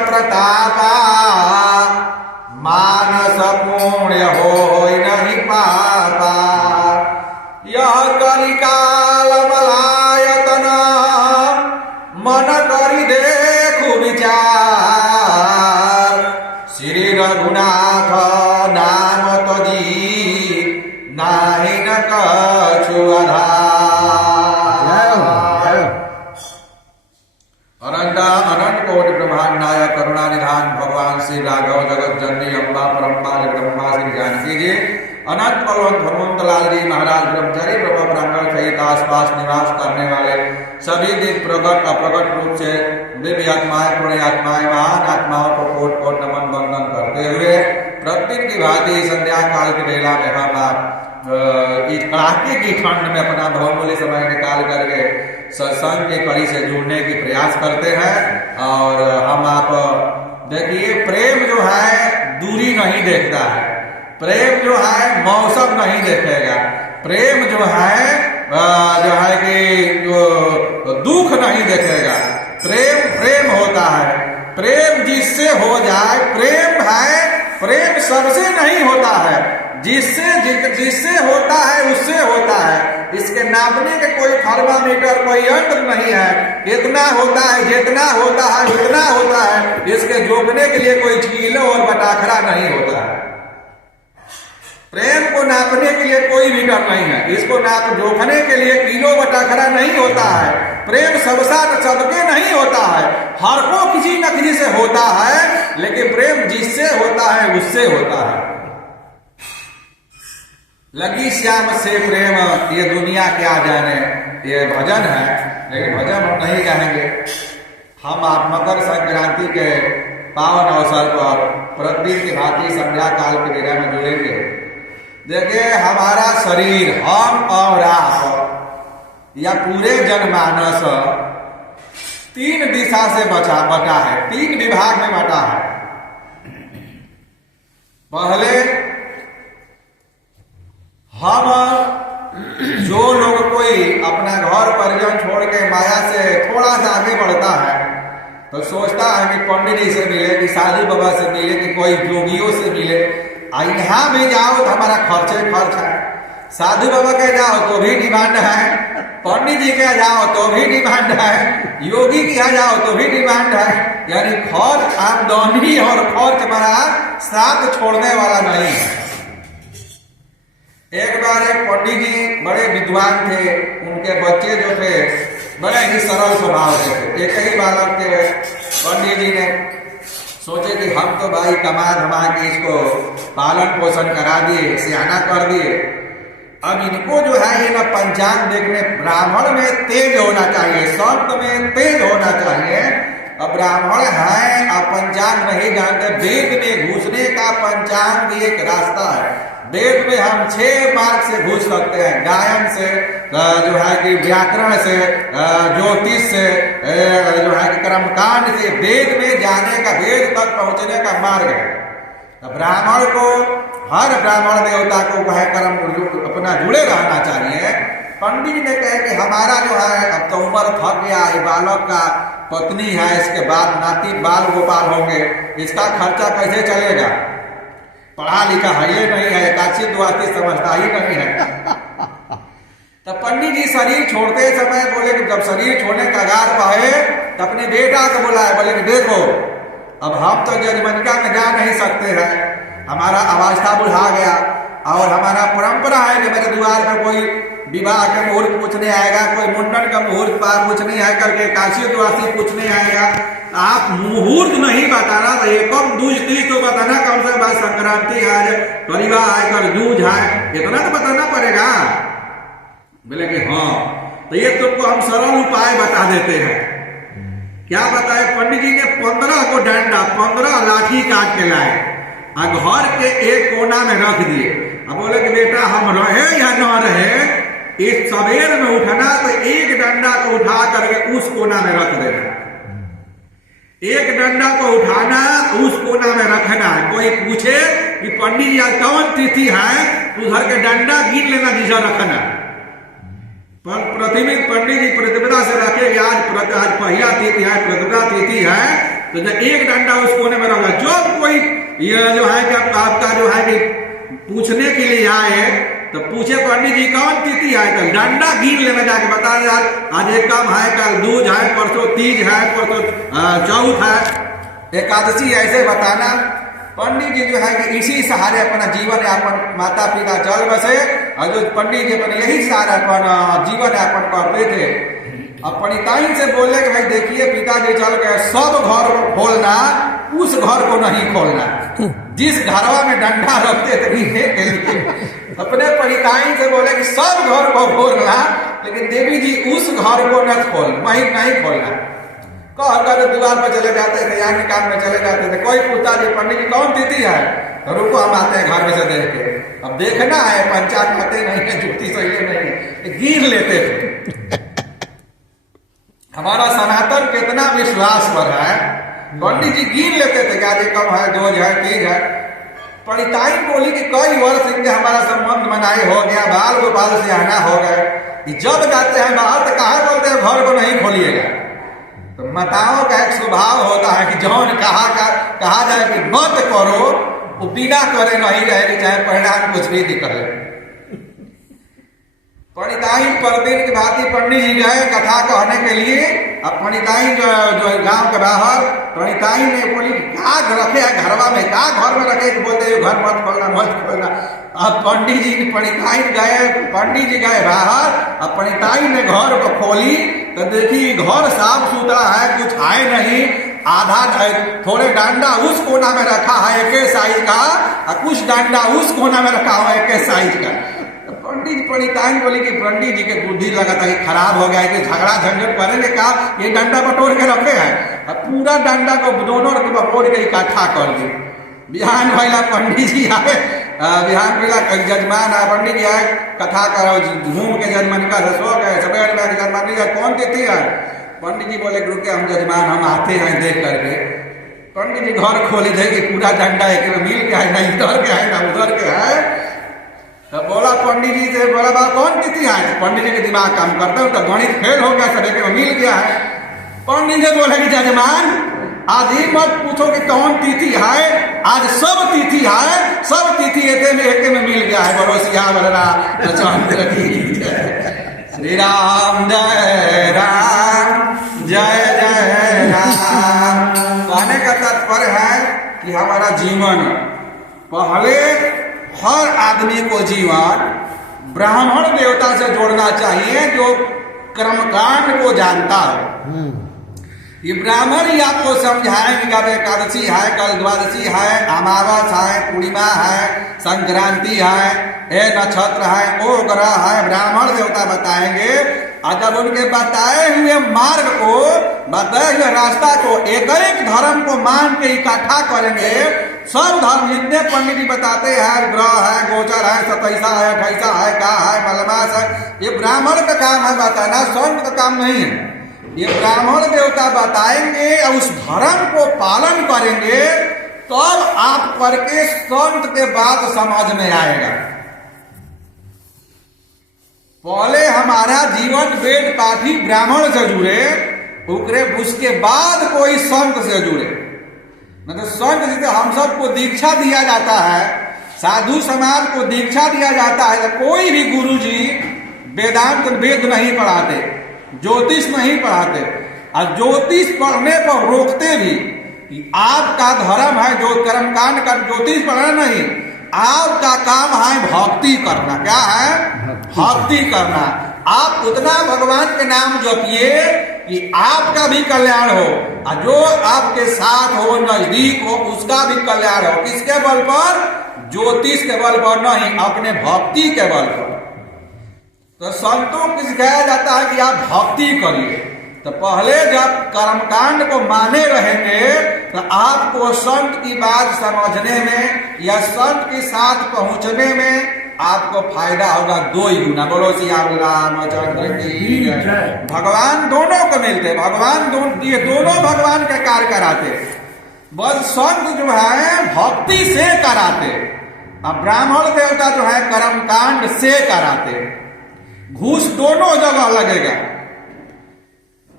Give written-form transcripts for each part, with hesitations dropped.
प्रतापा मानस पुण्य होय नहीं पापा यह कलिकाल मलायतन मन करि देखु विचार श्री रघुनाथ नाम तजी नाहि न कछु आधार। अनंत कोटि ब्रह्मांड नायक करुणा निधान भगवान श्री राघव जगत जननी अम्बा परम्बा जगदम्बा श्री जानकी जी अनंत बलवंत हनुमंत लाल जी महाराज ब्रह्मचारी ब्रह्म ब्राह्मण सहित आसपास निवास करने वाले सभी दिन प्रकट अप्रकट रूप से दिव्य आत्माएं पुण्य आत्माएं महान आत्माओं को कोट कोट नमन वंदन करते हुए प्रतिदिन की भांति संध्या काल की वेला में हम इस कड़ाके की ठंड में अपना बहुमूल्य समय निकाल करके सत्संग की कड़ी से जुड़ने की प्रयास करते हैं। और हम आप देखिए प्रेम जो है दूरी नहीं देखता है, प्रेम जो है मौसम नहीं देखेगा, प्रेम जो है कि जो दुख नहीं देखेगा। प्रेम प्रेम होता है, प्रेम जिससे हो जाए प्रेम है, प्रेम सबसे नहीं होता है, जिससे होता है उससे होता है। इसके नापने के कोई थर्मामीटर कोई यंत्र नहीं है, इतना होता है जितना होता है उतना होता है। इसके जोखने के लिए कोई किलो और बटाखरा नहीं होता है। प्रेम को नापने के लिए कोई मीटर नहीं है, इसको नाप जोखने के लिए किलो बटाखरा नहीं होता है। प्रेम सबके नहीं होता है, हर को किसी न किसी से होता है, लेकिन प्रेम जिससे होता है उससे होता है। लगी श्याम से प्रेम ये दुनिया क्या जाने, ये भजन है, लेकिन भजन हम नहीं गाएंगे। हम आप मकर संक्रांति के पावन अवसर पर प्रतिदिन की भांति संध्या काल की वेला में जुड़ेंगे। देखिए हमारा शरीर हम और आप या पूरे जनमानस तीन दिशा से बटा है, तीन विभाग में बटा है। पहले हम जो लोग कोई अपना घर परिजन छोड़ के माया से थोड़ा सा आगे बढ़ता है तो सोचता है कि पंडित जी से मिले, कि साधु बाबा से मिले, कि कोई योगियों से मिले। यहाँ भी जाओ तो हमारा खर्च है, साधु बाबा के जाओ तो भी डिमांड है, पंडित जी के जाओ तो भी डिमांड है, योगी के यहाँ जाओ तो भी डिमांड है। यानी खर्च आमदनी और खर्च बड़ा साथ छोड़ने वाला नहीं है। एक बार एक पंडित जी बड़े विद्वान थे, उनके बच्चे जो थे बड़े ही सरल स्वभाव के थे। एक ही बालक के पंडित जी ने सोचे कि हम तो भाई कमा धमा के इसको पालन पोषण करा दिए, सियाना कर दिए, अब इनको जो है ये ना पंचांग देखने, ब्राह्मण में तेज होना चाहिए, संत में तेज होना चाहिए। अब ब्राह्मण है, अब पंचांग नहीं जानते, वेद में घुसने का पंचांग भी एक रास्ता है। वेद में हम 6 मार्ग से घुस सकते हैं, गायन से, जो है कि व्याकरण से, ज्योतिष से, जो है कि कर्मकांड से, वेद में जाने का, वेद तक पहुंचने का मार्ग है। ब्राह्मण को, हर ब्राह्मण देवता को वह कर्म अपना जुड़े रहना चाहिए। पंडित जी ने कहे कि हमारा जो है अब तो उम्र थक गया, ये बालक का पत्नी है, इसके बाद नाती बाल गोपाल होंगे, इसका खर्चा कैसे चलेगा, पढ़ा लिखा है ये नहीं है, एकादशी द्वादशी समझता ही नहीं है। तो पंडित जी शरीर छोड़ते समय बोले कि जब शरीर छोड़ने का आगार पाए तो अपने बेटा को बुलाए, बोले कि देखो अब हम तो जजमनिका में जा नहीं सकते हैं, हमारा अवस्था बुढ़ा गया और हमारा परंपरा है कि मेरे द्वार पर कोई विवाह का मुहूर्त पूछने आएगा, कोई मुंडन का मुहूर्त पूछने आएगा, करके एकादशी द्वादशी पूछने आएगा। आप मुहूर्त नहीं बताना तो एकम दूज तीज तो बताना, कम से कम संक्रांति है, परिवार आएकर दूज है, इतना तो बताना पड़ेगा। बोले कि हाँ, तो ये तुमको हम सरल उपाय बता देते हैं। क्या बताए? पंडित जी ने 15 को डंडा, 15 लाठी काट के लाए और घर के एक कोना में रख दिए। अब बोले कि बेटा हम रहे या न रहे, इस सवेर में उठना तो एक डंडा को उठा करके उस कोना में रख देना, एक डंडा को उठाना उस कोना में रखना है। कोई पूछे कि पंडित जी आज कौन तिथि है, उधर के डंडा गिन लेना जिसे रखना। पंडित जी प्रतिपदा से रखे आज पहला तिथि है, प्रतिपदा तिथि है, तो जब एक डंडा उस कोने में रखा, जो कोई ये जो है कि आपका जो है कि पूछने के लिए आए तो पूछे पंडित जी कौन तिथि है, कल डंडा गिन लेना, जाके बता दे यार आज एकम है, कल दूज है, परसों तीज है, परसों चौथ है, एकादशी, ऐसे बताना। पंडित जी जो है कि इसी सहारे अपना जीवन यापन माता पिता चल बसे, और जो पंडित जी अपने यही सहारे अपना जीवन यापन करते थे। अब पंडिताइन से बोले कि भाई देखिए पिताजी चल गए, सब घर को खोलना, उस घर को नहीं खोलना जिस घरवा में डंडा रखते थे गिनने के लिए। अपने पंडिताइन से बोले कि सब घर को खोलना, लेकिन देवी जी उस घर को न खोल, वहीं नहीं खोलना। कहकर द्वार पर चले जाते थे, यहाँ के काम में चले जाते थे, कोई पूछता जी पंडित जी कौन तिथि है, तो रुको हम आते हैं घर में से देख के। अब देखना है, पंचांग खाते नहीं है, जुक्ति सही नहीं है, गिन लेते थे। हमारा सनातन कितना विश्वास पर है, पंडित जी गिन लेते थे कि आज कम है, दूज है, तीज है। पंडिताई बोली कि कई वर्ष इनके हमारा संबंध बनाए हो गया, बाल गोपाल से आना हो गया, जब जाते हैं बाहर तो कहा बोलते हैं घर को नहीं खोलिएगा। तो माताओं का एक स्वभाव होता है कि जौन कहा जाए कि मत करो, वो बिना करे नहीं रहेगी, चाहे परिणाम कुछ भी दिक्कत है। पंडिताई परदिन की भांति पंडित जी गए कथा कहने के लिए। अब पंडिताई जो गांव के बाहर, पंडिताई ने बोली क्या रखे है घरवा में, क्या घर में रखे, बोलते घर मत खोलना, मत खोलना। अब पंडित जी पंडिताई गए, पंडित जी गए बाहर, अब पंडिताई ने घर को खोली तो देखी घर साफ सुथरा है, कुछ है नहीं, आधा थोड़े डंडा उस कोना में रखा है एक साइज का, और कुछ डंडा उस कोना में रखा हुआ है एक साइज का। पंडित पंडिताई बोली कि पंडित जी के बुद्धि लगा था कि खराब हो गया है, कि झगड़ा झंझट करेंगे क्या, ये डंडा बटोर के रखे हैं। अब पूरा डंडा को दोनों के बटोर के इकट्ठा कर दी। बिहान भैला पंडित जी आए, बिहान भैला जजमान आए, पंडित जी आए कथा करो, घूम के जजमान का सो गए, सवेर में जजमान जी कौन देती है। पंडित जी बोले गुरु के हम जजमान हम आते हैं देख करके। पंडित जी घर खोले थे कि पूरा डंडा एक में मिल के है, ना इधर के है ना उधर के है। तो बोला पंडित जी से, बोला बाबा कौन तिथि है, पंडित जी के दिमाग काम करता है, तो गणित फेल हो गया, सब एक में मिल गया है। पंडित जी बोले कि जजमान आज ही मत पूछो कि कौन तिथि है, आज सब तिथि है, सब तिथि एक में मिल गया है। बोलो सिया बलरा चंद्र की श्री राम जय राम जय जय राम। कहने का तात्पर्य है कि हमारा जीवन पहले हर आदमी को जीवन ब्राह्मण देवता से जोड़ना चाहिए, जो कर्मकांड को जानता है। ये ब्राह्मण ही आपको समझाएंगे कब एकादशी है, कल द्वादशी है, अमावस है, पूर्णिमा है, संक्रांति है, ए नक्षत्र है, ओ ग्रह है, ब्राह्मण देवता बताएंगे। और जब उनके बताए हुए मार्ग को, बताए हुए रास्ता को एक एक धर्म को मान के इकट्ठा करेंगे, सब धर्म जितने पंडित जी बताते हैं, ग्रह है, गोचर है, 27 है, 28 है, का है, मलमास है, ये ब्राह्मण का काम है बताना, संत का काम नहीं है। ये ब्राह्मण देवता बताएंगे और उस धर्म को पालन करेंगे, तब आप करके संत के बात समझ में आएगा। पहले हमारा जीवन वेद पाठी ब्राह्मण से जुड़े, उसके बाद कोई संत से जुड़े। मतलब संत जिसे हम सबको दीक्षा दिया जाता है, साधु समाज को दीक्षा दिया जाता है, तो कोई भी गुरु जी वेदांत वेद नहीं पढ़ाते, ज्योतिष नहीं पढ़ाते, और ज्योतिष पढ़ने पर रोकते भी कि आपका धर्म है जो कर्मकांड का, ज्योतिष पढ़ना नहीं, आपका काम है भक्ति करना। क्या है? भक्ति करना। आप उतना भगवान के नाम जपिए कि आपका भी कल्याण हो, और जो आपके साथ हो, नजदीक हो, उसका भी कल्याण हो। किसके बल पर? ज्योतिष के बल पर नहीं, अपने भक्ति के बल पर। तो संतों को सिखाया जाता है कि आप भक्ति करिए। तो पहले जब कर्मकांड को माने रहेंगे तो आपको संत की बात समझने में या संत के साथ पहुंचने में आपको फायदा होगा 2 ही गुना। बोलो श्री रामचंद्र की जय। भगवान दोनों को मिलते, भगवान ये दोनों भगवान के कार्य कराते, बस संत जो है भक्ति से कराते, अब ब्राह्मण देवता जो है कर्मकांड से कराते। घूस दोनों जगह लगेगा।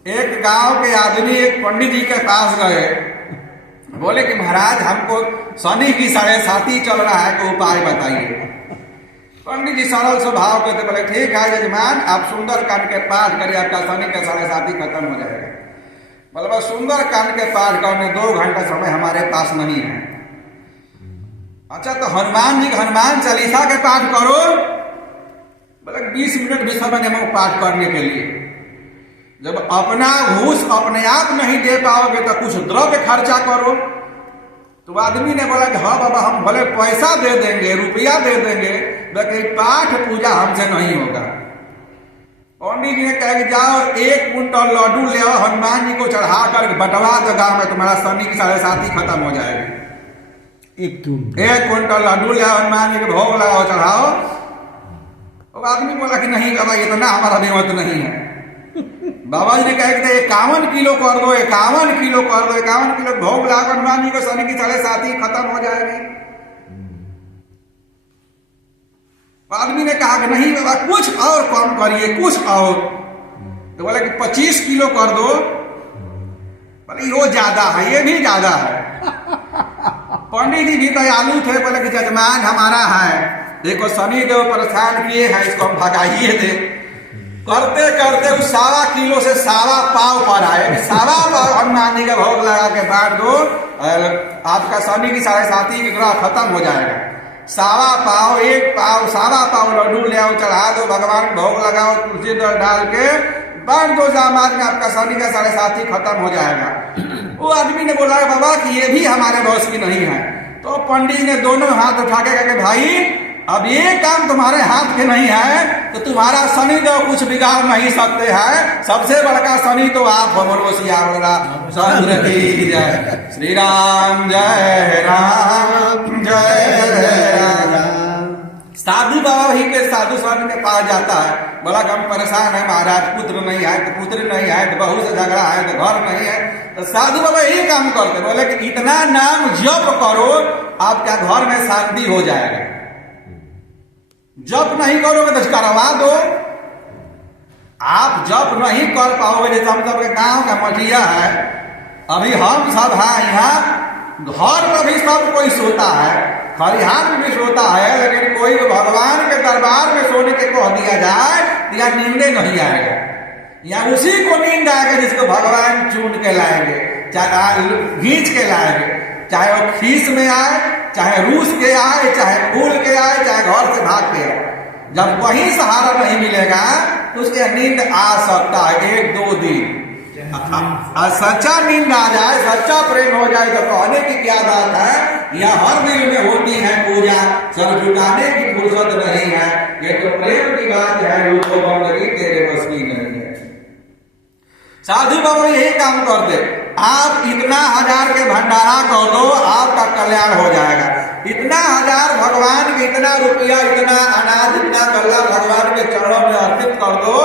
एक गांव के आदमी एक पंडित जी के पास गए, बोले कि महाराज हमको शनि की 7.5 चल रहा है, तो उपाय बताइए। पंडित जी सरल स्वभाव कहते, बोले ठीक है यजमान, आप सुंदर कांड के पाठ करिए, आपका शनि का 7.5 खत्म हो जाएगा। बोले सुंदर कांड के पाठ करने 2 घंटा समय हमारे पास नहीं है। अच्छा तो हनुमान जी हनुमान चालीसा के पाठ करो। बोले 20 मिनट भी समय नहीं पाठ करने के लिए। जब अपना घूस अपने आप नहीं दे पाओगे तो कुछ द्रव्य खर्चा करो। तो आदमी ने बोला कि हाँ बाबा, हम भले पैसा दे देंगे, रुपया दे देंगे, लेकिन पाठ पूजा हमसे नहीं होगा। पंडित जी ने कहा कि जाओ 1 कुंटल लड्डू ले आओ, हनुमान जी को चढ़ा कर बंटवा दो गांव में, तुम्हारा शनि की 7.5 खत्म हो जाएगी। 1 कुंटल लड्डू ले आओ, हनुमान जी को भोग लगाओ, चढ़ाओ। तो आदमी बोला कि नहीं बाबा, इतना हमारा हिम्मत नहीं है। बाबा जी ने कहा कि 51 किलो कर दो, 51 किलो कर दो, 51 किलो भोग लगाओ, हनुमान जी को शनि की 7.5 खत्म हो जाएगी। आदमी ने कहा कि नहीं बाबा, कुछ और कम करिए, कुछ और। तो बोला कि 25 किलो कर दो। बोले वो ज्यादा है, ये भी ज्यादा है। पंडित जी भी दयालु थे, बोले कि जजमान हमारा है, देखो शनि देव परेशान किए हैं, इसको हम भगाइए दे। करते करते उस 1.25 किलो से 1.25 पाव पर आए। 1.25 पाव हनुमान जी का भोग लगा के बांट दो, आपका शनि की 7.5 की ग्रह खत्म हो जाएगा। 1.25 पाव, 1 पाव, 1.25 पाव लड्डू ले आओ, चढ़ा दो, भगवान भोग लगाओ, तुलसी दल डाल के बांट दो समाज में, आपका शनि का 7.5 खत्म हो जाएगा। वो आदमी ने बोला बाबा कि ये भी हमारे बस की नहीं है। तो पंडित ने दोनों हाथ उठा के कहा भाई, अब ये काम तुम्हारे हाथ के नहीं है, तो तुम्हारा शनि देव कुछ बिगाड़ नहीं सकते हैं। सबसे बड़का शनि तो आप बोलो सियावर रामचंद्र की जय। श्री राम जय राम जय राम। साधु बाबा ही के साधु स्वामी के पास जाता है, बड़ा कम परेशान है महाराज, पुत्र नहीं है, तो पुत्र नहीं है, तो बहू से झगड़ा है, तो घर नहीं है। तो साधु बाबा यही काम करते, बोले कि इतना नाम जप करो, आपका घर में शांति हो जाएगा। जप नहीं करोगे तो करवा दो। आप जप नहीं कर पाओगे, जैसे हम सब गांव का मठिया है, अभी हम सब है यहाँ, घर में भी सब कोई सोता है, खलिहान में भी सोता है, लेकिन कोई भगवान के दरबार में सोने के कह दिया जाए तो यहाँ नींदे नहीं आएगा। यहाँ उसी को नींद आएगा जिसको भगवान चून के लाएंगे, चाहे घींच के लाएंगे, चाहे वो खीस में आए, चाहे रूस के आए, चाहे फूल के आए, चाहे घर से भाग के आए। जब कहीं सहारा नहीं मिलेगा तो उसके नींद आ सकता है 1-2 दिन। सच्चा नींद आ जाए, सच्चा प्रेम हो जाए तो कहने की क्या बात है। यह हर दिल में होती है पूजा, सब जुटाने की फुर्सत नहीं है। ये तो प्रेम की बात है, रूपो बंदगी तेरे बस की नहीं है। साधु बाबा यही काम करते, आप इतना 1000 के भंडारा कर दो, आपका कल्याण हो जाएगा। इतना 1000 भगवान के, इतना रुपया, इतना अनाज, इतना गल्ला भगवान के चरणों में अर्पित कर दो,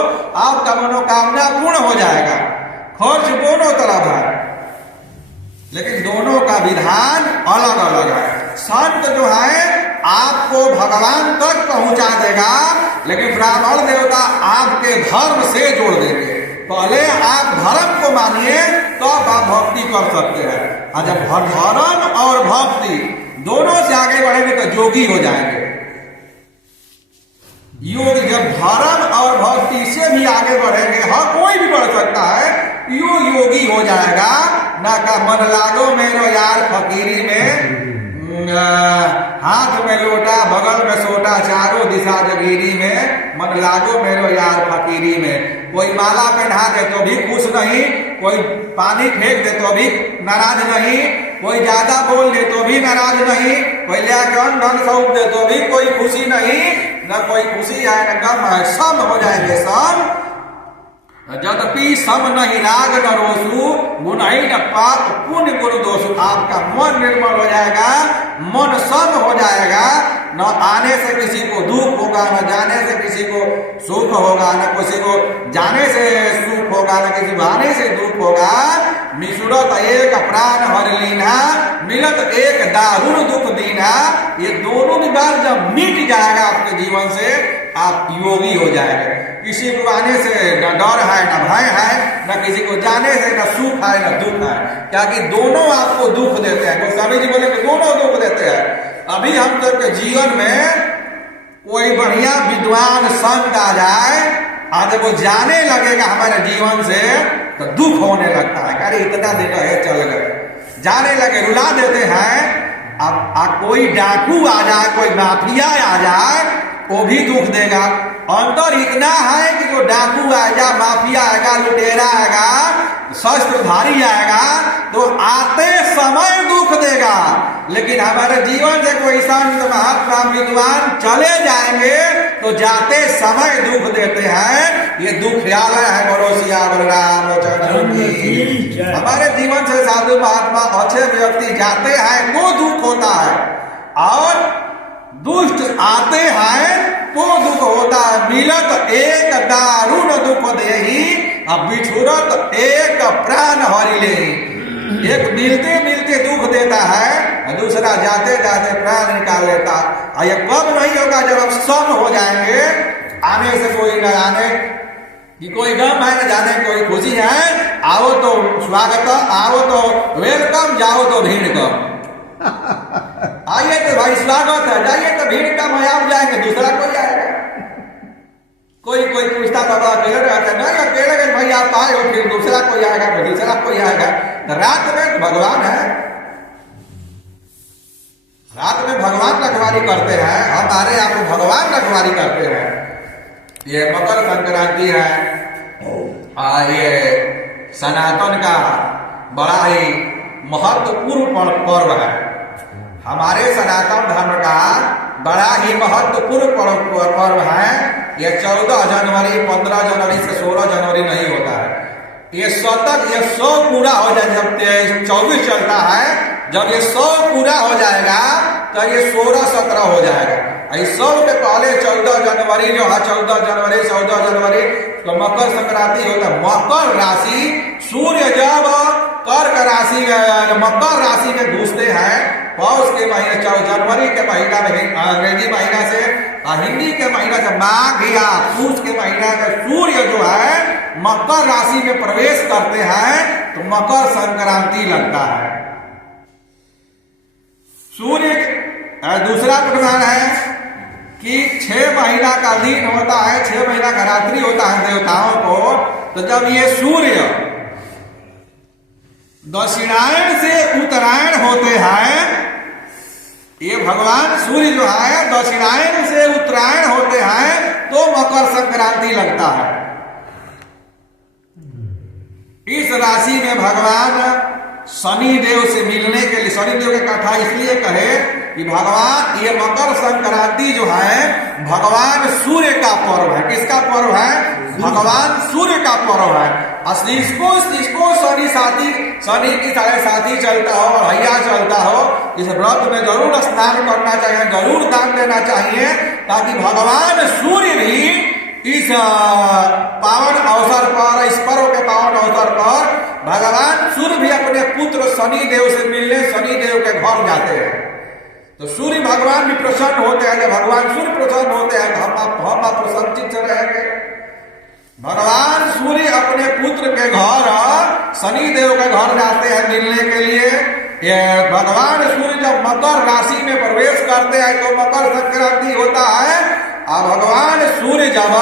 आपका मनोकामना पूर्ण हो जाएगा। खर्च दोनों तरफ है, लेकिन दोनों का विधान अलग अलग है। संत जो है आपको भगवान तक पहुंचा देगा, लेकिन ब्राह्मण देवता आपके धर्म से जोड़ देंगे। पहले आप धर्म को मानिए तो आप भक्ति कर सकते हैं, और जब धर्म और भक्ति दोनों से आगे बढ़ेंगे तो योगी हो जाएंगे। योग जब धर्म और भक्ति से भी आगे बढ़ेंगे, हाँ कोई भी बढ़ सकता है, यो योगी हो जाएगा। ना का मन लागो मेरो यार फकीरी में, हाथ में लोटा बगल में सोटा, चारों दिशा जगीरी में, मन लागो मेरो यार फकीरी में। कोई माला पहना दे तो भी खुश नहीं, कोई पानी फेंक दे तो भी नाराज नहीं, कोई ज्यादा बोल दे तो भी नाराज नहीं, कोई लेकर धन सौंप दे तो भी कोई खुशी नहीं। न कोई खुशी है न गम है, सम हो जाएंगे सम। यद्यपि सम नहीं राग न रोसु, गुण ही न पाप पुण्य गुरु दोषु। आपका मन निर्मल हो जाएगा, मन सम हो जाएगा। न आने से किसी को दुख होगा, न जाने से किसी को सुख होगा, न किसी को जाने से सुख होगा, न किसी को आने से दुख होगा। मिसुरत एक प्राण हर लीना, मिलत एक दारुण दुख दीना। ये दोनों भी बात जब मिट जाएगा आपके जीवन से, आप योगी हो जाएंगे। किसी को आने से न डर है, न भय है, न किसी को जाने से न सुख है, न दुख है, क्योंकि दोनों आपको दुख देते सबके जीवन में कोई बढ़िया विद्वान संत आ जाए और वो जाने लगेगा हमारे जीवन से, तो दुख होने लगता है। अरे इतना दिन रहे चल गए, जाने लगे, रुला देते हैं। अब कोई डाकू आ जाए, कोई माफिया आ जाए, वो भी दुख देगा। अंतर इतना है कि वो डाकू आएगा, माफिया आएगा, लुटेरा आएगा, शस्त्रधारी आएगा, तो आते समय दुख देगा। लेकिन हमारे जीवन से कोई संत महात्मा विद्वान चले जाएंगे तो जाते समय दुख देते हैं। ये दुखयालय है। बोलो सियावर रामचंद्र की। हमारे जीवन से साधु महात्मा अच्छे व्यक्ति जाते हैं तो दुख होता है, और दुष्ट आते हैं तो दुख होता है। मिलत एक दारुण दुख देही, अब बिछुरत एक प्राण हरि लेही। एक मिलते मिलते दुख देता है, दूसरा जाते जाते प्राण निकाल लेता। और ये कब नहीं होगा, जब हम सम हो जाएंगे। आने से कोई न आने कि कोई गम है न जाने कोई खुशी है। आओ तो स्वागत, आओ तो वेलकम, जाओ तो भीड़ कम। आइए तो भाई स्वागत है, जाइए तो भीड़ कम है, आप जाएंगे दूसरा कोई आएगा। कोई पूछता बाबा अकेले रहता नहीं, अकेले गए भाई आप आए हो, फिर दूसरा कोई आएगा, फिर दूसरा कोई आएगा। रात में भगवान है, रात में भगवान रखवारी करते हैं, हमारे यहाँ को भगवान रखवारी करते हैं। ये मकर संक्रांति है, ये सनातन का बड़ा ही महत्वपूर्ण पर्व है। हमारे सनातन धर्म का बड़ा ही महत्वपूर्ण पर्व है। ये 14 जनवरी, 15 जनवरी से 16 जनवरी नहीं होता है। ये शतक, ये 100 पूरा हो जाए, जब 24 चलता है, जब ये 100 पूरा हो जाएगा तो ये 16-17 हो जाएगा। इस 100 के पहले 14 जनवरी जो है, 14 जनवरी तो मकर संक्रांति होता है। मकर राशि, सूर्य जब कर्क राशि मकर राशि में घुसते हैं, पौष के महीने, जनवरी के महीना में, अंग्रेजी महीना से, हिंदी के महीना से माघ या पूष के महीना में सूर्य जो है मकर राशि में प्रवेश करते हैं, तो मकर संक्रांति लगता है। सूर्य दूसरा प्रमाण है कि 6 महीना का दिन होता है, 6 महीना का रात्रि होता है देवताओं को। तो जब ये सूर्य दक्षिणायन से उत्तरायण होते हैं, ये भगवान सूर्य जो है दक्षिणायन से उत्तरायण होते हैं, तो मकर संक्रांति लगता है। इस राशि में भगवान शनि देव से मिलने के लिए, शनि देव का कथा इसलिए कहे कि भगवान, ये मकर संक्रांति जो है भगवान सूर्य का पर्व है। किसका पर्व है? भगवान सूर्य का पर्व है। इसको शनि की तरह साथी चलता हो और हैया चलता हो, इस व्रत में जरूर स्नान करना चाहिए, जरूर दान देना चाहिए, ताकि भगवान सूर्य भी इस पावन अवसर पर, इस पर्व के पावन अवसर पर भगवान सूर्य भी अपने पुत्र शनि देव से मिलने शनि देव के घर जाते हैं। तो सूर्य भगवान भी प्रसन्न होते हैं। जब भगवान सूर्य प्रसन्न होते हैं तो हम प्रसन्नचित्त रहेंगे। भगवान सूर्य अपने पुत्र के घर शनि देव के घर जाते हैं मिलने के लिए। ये भगवान सूर्य जब मकर राशि में प्रवेश करते हैं तो मकर संक्रांति होता है, और भगवान सूर्य जब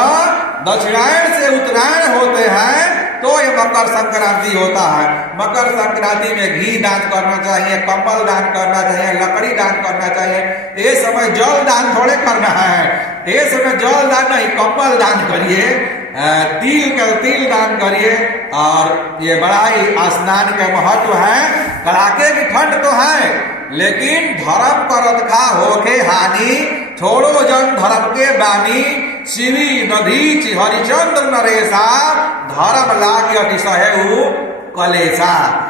दक्षिणायन से उत्तरायण होते हैं तो ये मकर संक्रांति होता है। मकर संक्रांति में घी दान करना चाहिए, कंबल दान करना चाहिए, लकड़ी दान करना चाहिए। ये समय जल दान थोड़े करना है, ये समय जल दान नहीं, कंबल दान करिए, तिल दान करिए। और ये बड़ा ही स्नान का महत्व है। कड़ाके की ठंड तो है, लेकिन धर्म करत खा होके हानि, छोड़ो जन धर्म के बानी, शिवी नदी हरिचंद्र नरेशा, धर्म लागे अतिशय कलेशा।